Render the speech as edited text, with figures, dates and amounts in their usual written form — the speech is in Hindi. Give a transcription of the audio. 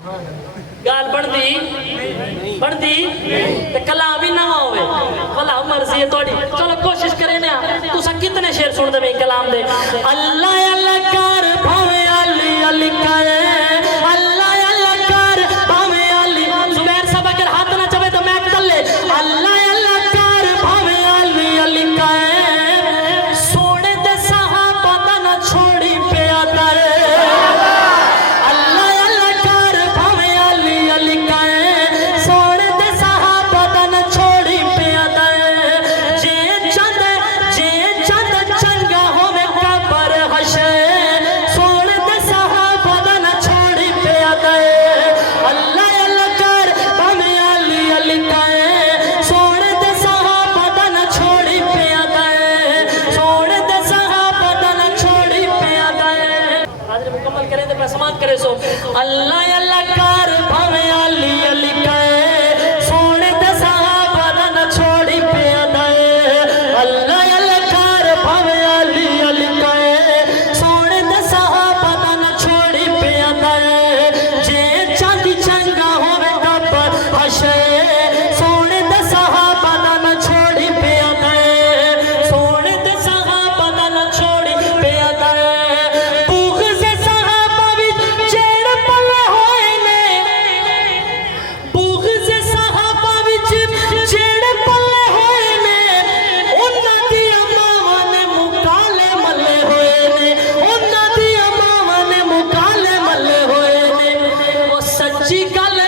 गाल बनती ते कलाम भी ना होवे भला मर्जी है थोड़ी। चलो कोशिश करें ना तुसा कितने शेर सुन दे कलाम दे। अल्लाह अल्लाह कर भावे अली अली करे, अल्लाह अल्लाह कर भावे अली। जुबैर साहब अगर हाथ ना चवे तो मैं तले अल्लाह अल्लाह कर भावे अली अली करे, सोने दे सहाबा दा ना छोड़ी पिया करे। अल्लाह अल्लाह कर भावे अली अली कहे, सोने दे सहाबा दा ना छोड़ी पिया दे। अल्लाह अल्लाह कर भावे अली अली कहे, सोने दे सहाबा दा ना छोड़ी पिया दे। जे चांदी चंगा होवे कबर हशे, सोने दे सहाबा दा ना छोड़ी पिया दे, सोने दे सहाबा दा ना छोड़ी पिया दे। सच्ची गल